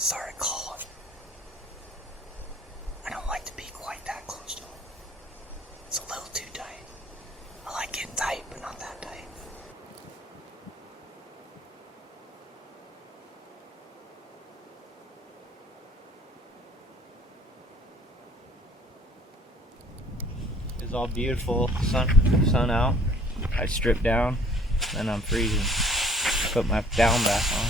started calling. I don't like to be quite that close to him. It's a little too tight. I like getting tight, but not that tight. It's all beautiful, sun out. I strip down, then I'm freezing. Put my down back on.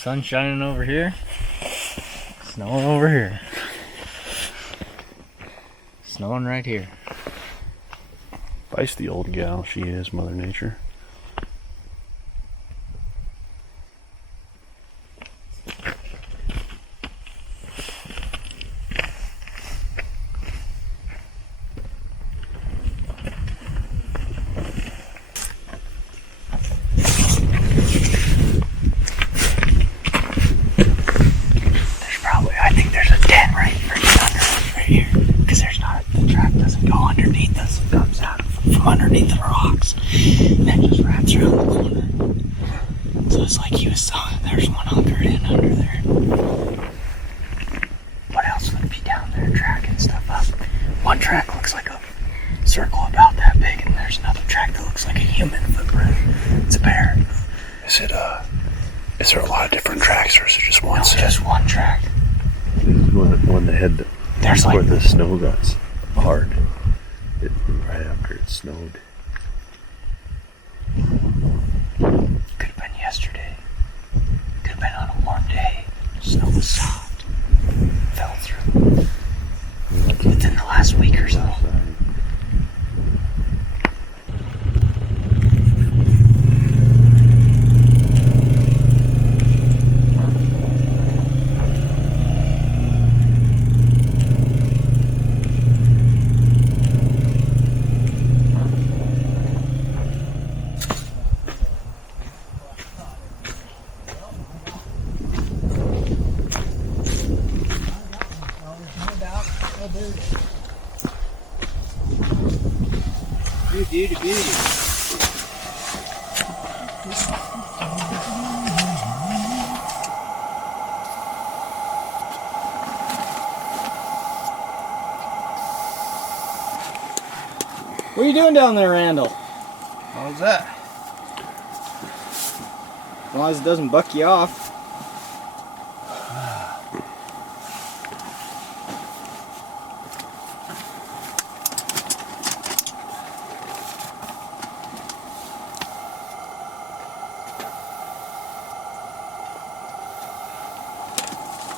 Sun shining over here, snowing over here. Snowing right here. Feisty old gal she is, Mother Nature. I think there's a tent right here, because there's not, the track doesn't go underneath us, it comes out from underneath the rocks, and then just wraps around the corner. So it's like he was telling, there's one under there. What else would be down there tracking stuff up? One track looks like a circle about that big, and there's another track that looks like a human footprint. It's a bear. Is there a lot of different tracks, or is it just one? No, just one track. One that had There's where like the snow got hard. Right after it snowed. Could have been yesterday. Could have been on a warm day. Snow was soft. Fell through. Within the last week or so. Beauty. What are you doing down there, Randall? How's that? As long as it doesn't buck you off.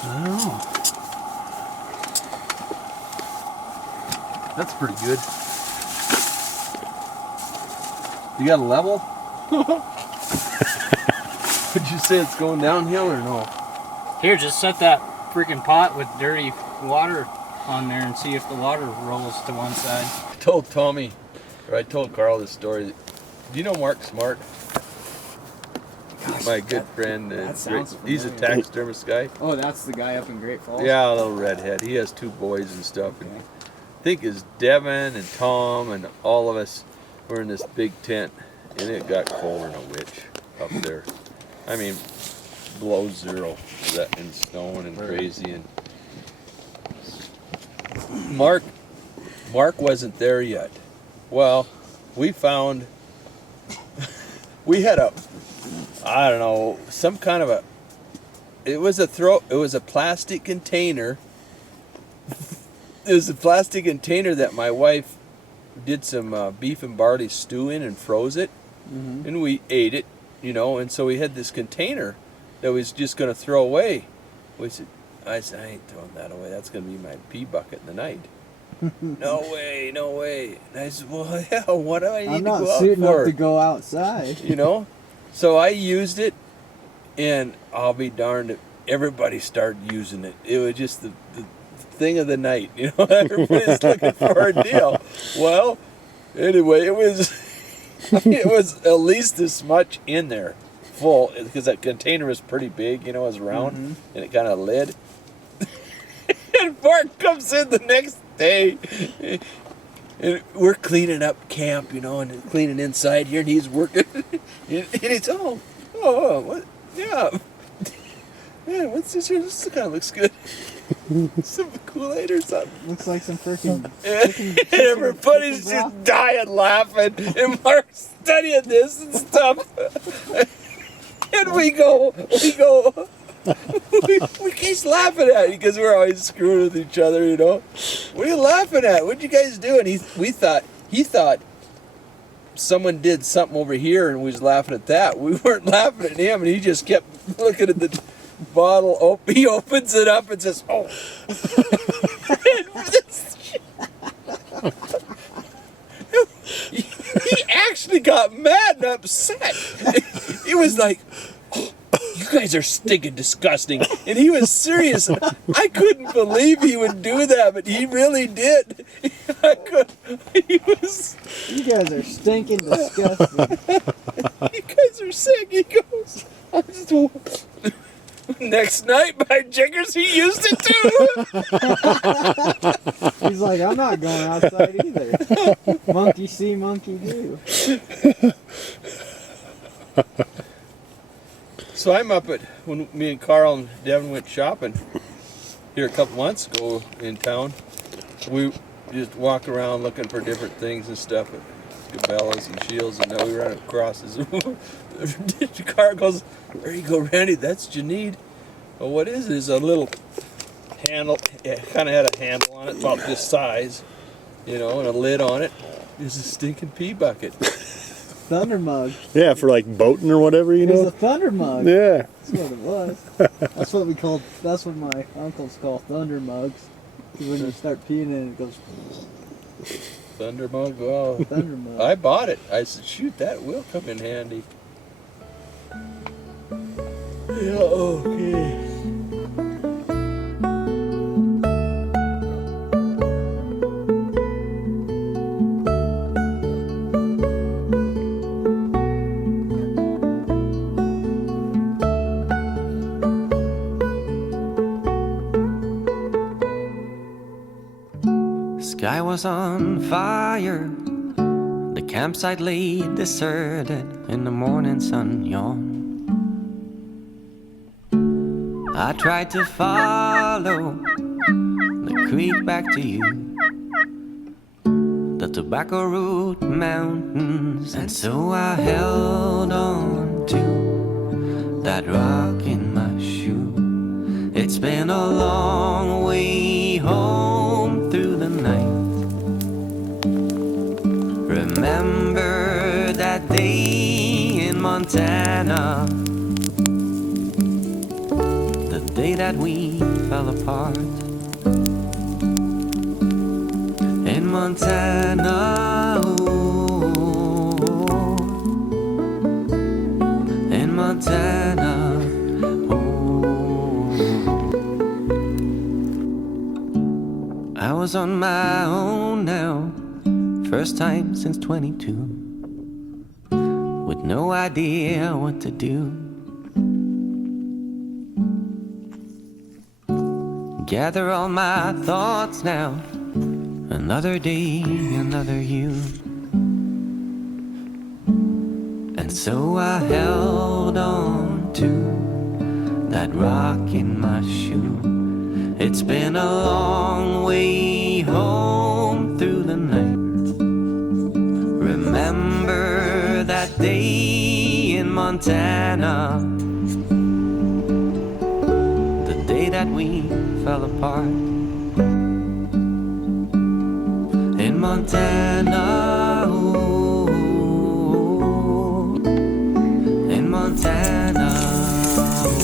Oh. That's pretty good. You got a level? Would you say it's going downhill or no? Here, just set that freaking pot with dirty water on there and see if the water rolls to one side. I told Carl this story. Do you know Mark Smart? Gosh, My good friend. that sounds he's a familiar. taxidermist guy. Oh, that's the guy up in Great Falls? Yeah, a little redhead. He has 2 boys and stuff. Okay. And I think it's Devin and Tom and all of us were in this big tent, and it got colder than a witch up there. I mean, below 0 and snowing and crazy. And Mark wasn't there yet. Well, we found we had I don't know, some kind of it was a plastic container. It was a plastic container that my wife did some beef and barley stew in and froze it, and we ate it, and so we had this container that we was just going to throw away. I said, I ain't throwing that away. That's going to be my pee bucket in the night. No way. And I said, well, yeah, what do I need to go out for? I'm not suiting up to go outside. So I used it, and I'll be darned if everybody started using it. It was just the thing of the night, Everybody's looking for a deal. Well, anyway, it was at least this much in there, full, because that container was pretty big, it was round, and it kind of lid. And Mark comes in the next day, And we're cleaning up camp, you know, and cleaning inside here, and he's working. And he's, what? Yeah. Man, what's this here? This kind of looks good. Some Kool-Aid or something. Looks like some freaking And everybody's just dying laughing, and Mark's studying this and stuff. And we keep laughing at it because we're always screwing with each other, you know. What are you laughing at? What you guys doing? He thought someone did something over here, and we was laughing at that. We weren't laughing at him, and he just kept looking at the bottle. He opens it up and says, "Oh." He actually got mad and upset. He was like, "Oh, you guys are stinking disgusting." And he was serious. I couldn't believe he would do that, but he really did. He was. You guys are stinking disgusting. You guys are sick. He goes, next night by Jiggers, he used it too. He's like, I'm not going outside either. Monkey see, monkey do. So I'm up at, when me and Carl and Devin went shopping here a couple months ago in town, we just walked around looking for different things and stuff at Cabela's and Shields, and now we ran across this. Carl goes, "There you go, Randy, that's what you need." Well, what is it? It's a little handle, it kind of had a handle on it about this size, you know, and a lid on it. It's a stinking pee bucket. Thunder mug. Yeah, for like boating or whatever, you It was know. a thunder mug. Yeah. That's what it was. That's what my uncles call thunder mugs. 'Cause when you start peeing in it, it goes Thunder mug, well, thunder mug. I bought it. I said, shoot, that will come in handy. Yeah, okay. Sky was on fire, the campsite lay deserted, in the morning sun yawned. I tried to follow the creek back to you, the Tobacco Root Mountains, and so I held on to that rock in my shoe. It's been a long way home through the night. Remember that day in Montana, the day that we fell apart. In Montana, oh, in Montana, oh. I was on my own now, first time since 22, with no idea what to do. Gather all my thoughts now, another day, another you. And so I held on to that rock in my shoe. It's been a long way home through the night. Remember that day in Montana, the day that we fell apart. In Montana, oh, in Montana, oh,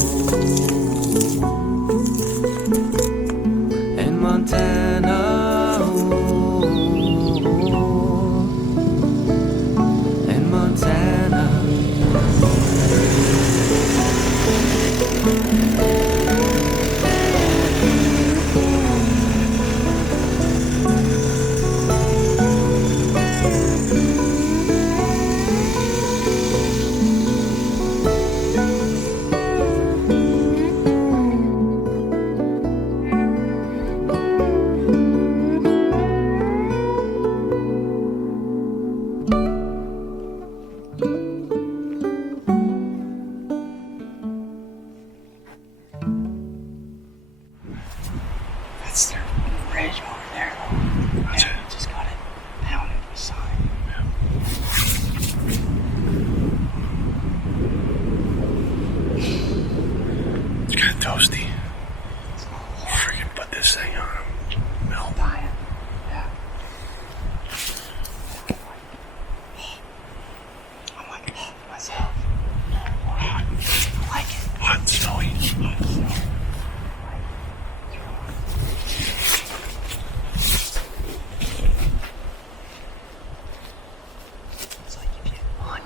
in Montana, oh, in Montana. ridge over there. That's it. Just got it pounded with sign. It's kind of toasty. Freaking put this thing on. Melt. Dying. Yeah. I'm like, myself. Hot. I like it. Hot and snowy. Hot and snowy. It's like if you hunt.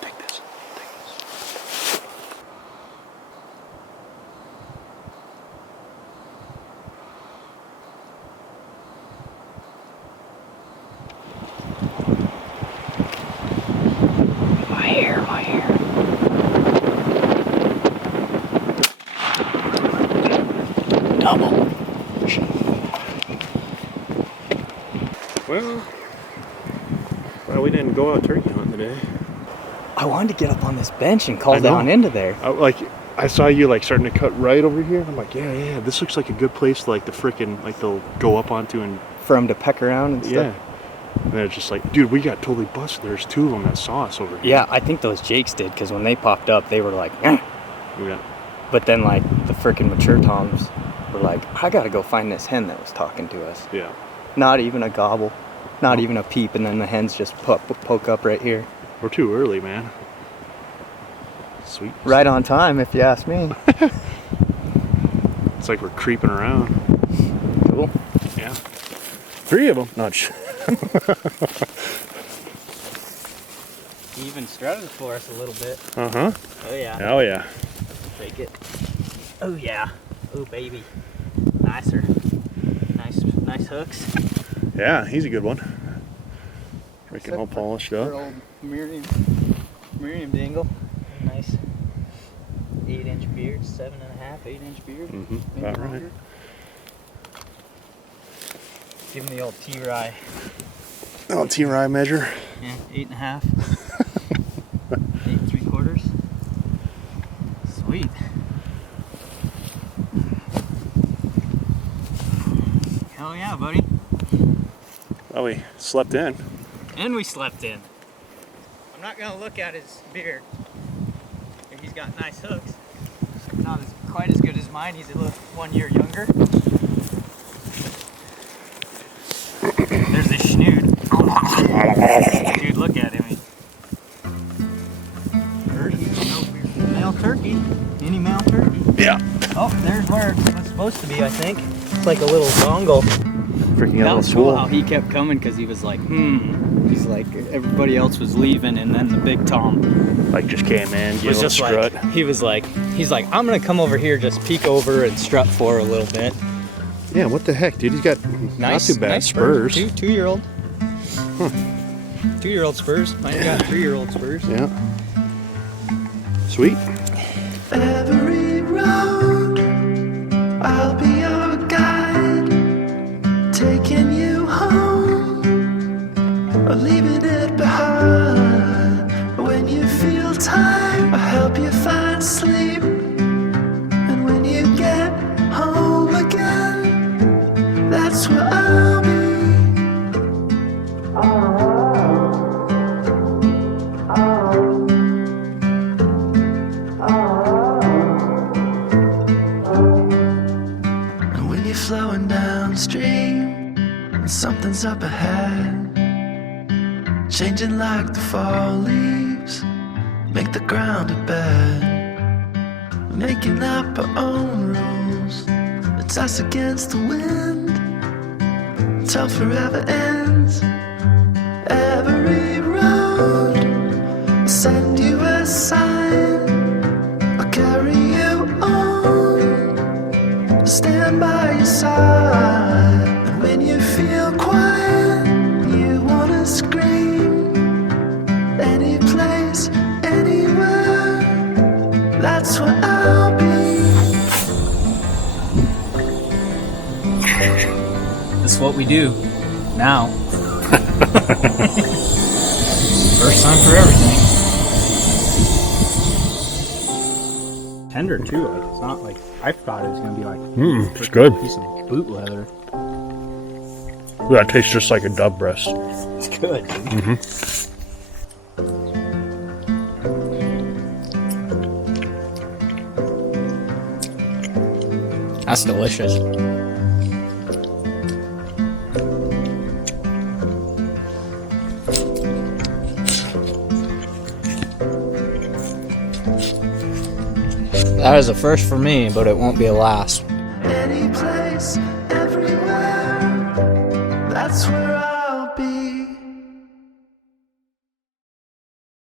Take this. My hair. Double. Well, we didn't go out turkey hunting today. I wanted to get up on this bench and call I know. down into there. I saw you like starting to cut right over here. I'm like, yeah, this looks like a good place to like the frickin' like they'll go up onto and For him to peck around and stuff. yeah. And it's just like, dude, we got totally busted. There's two of them that saw us over here. Yeah, I think those jakes did, because when they popped up, they were like, "Eh." Yeah. But then like the freaking mature toms were like, I gotta go find this hen that was talking to us. Yeah. Not even a gobble, not even a peep, and then the hens just poke up right here. We're too early, man. Sweet. Right on time, if you ask me. It's like we're creeping around. Cool. Yeah. 3 of them. Not sure. He even strutted for us a little bit. Uh-huh. Oh yeah. Hell yeah. Take it. Oh yeah. Oh baby. Nicer. Nice hooks. Yeah, he's a good one. Freaking all polished Our up. old Miriam dingle. Nice 8-inch beard, 7.5, 8-inch beard. Mm-hmm. Maybe About right. longer. Give him the old T-Rye. Oh, T-Rye measure. Yeah, 8.5. 8 3/4. Sweet. Hell yeah, buddy. Oh, we slept in. And we slept in. I'm not gonna look at his beard. He's got nice hooks. Not quite as good as mine. He's a little 1 year younger. There's this schnood. Dude, look at him. Male turkey. Any male turkey? Yeah. Oh, there's where it was supposed to be, I think. It's like a little dongle. Freaking That out was of cool school. how he kept coming, because he was like, He's like, everybody else was leaving, and then the big Tom Like just came in, gave was a just strut. like, he's like, I'm gonna come over here, just peek over and strut for a little bit. Yeah, what the heck, dude? He's got Nice, not too bad nice spurs. Two-year-old. 2-year-old spurs. Mine got 3-year-old spurs. Yeah. Sweet. Every road, I'll be your guide, taking you home or leaving it behind. When you feel tired, I'll help you find sleep. And when you get home again, that's where I'll be. is up ahead, changing like the fall leaves. Make the ground a bed, making up our own rules. It's us against the wind, till forever ends. Every road will send you a sign, I'll carry you on, stand by your side. And when you feel quiet, you wanna scream, any place, anywhere, that's where I'll be. This is what we do now. First time for everything. Tender too, like it's not like I thought it was gonna be like It's good. a piece of boot leather. That tastes just like a dove breast. It's good. Dude. That's delicious. That is a first for me, but it won't be a last. Any place, everywhere, that's where